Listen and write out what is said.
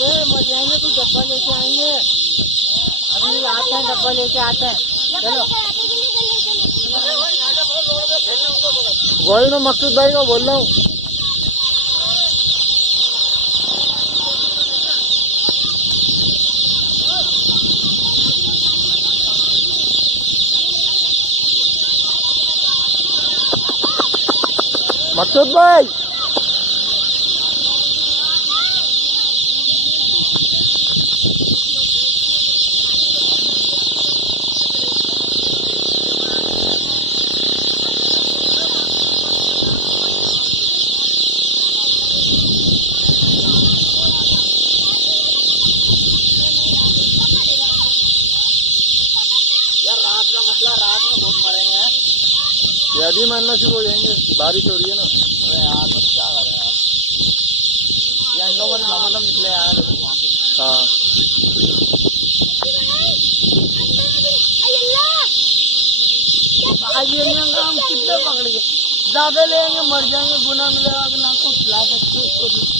अरे मजे आएंगे, कुछ डब्बा लेके आएंगे, अभी आते हैं, डब्बा लेके आते हैं। चलो वही मैं मकसूद भाई को बोल रहा हूँ। मकसूद भाई ये अभी मारना शुरू हो जाएंगे, बारिश हो रही है ना। अरे यार बस क्या करे यार, ये अंडों में मतलब निकले यार वहाँ पे। हाँ आज ये हम कितने पकड़ेंगे, ज्यादा लेंगे मर जाएंगे, गुना मिलेगा ना को खिला सकते उसको।